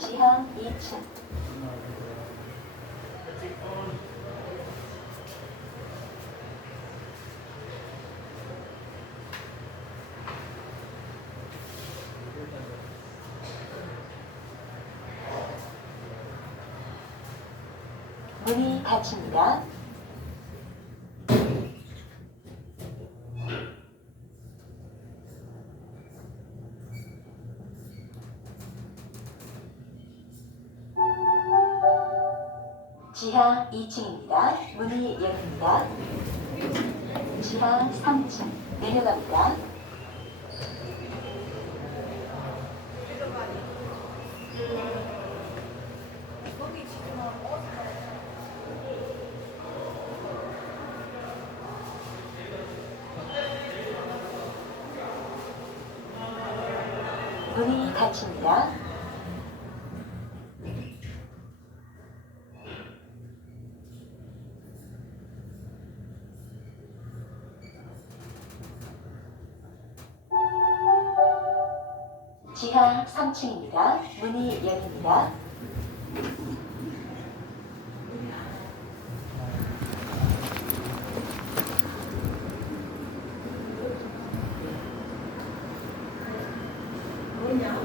3층. 문이 닫힙니다. 지하 2층입니다. 문이 열립니다. 지하 3층 내려갑니다. 문이 닫힙니다. 지하 3층입니다. 문이 열립니다. 뭐냐?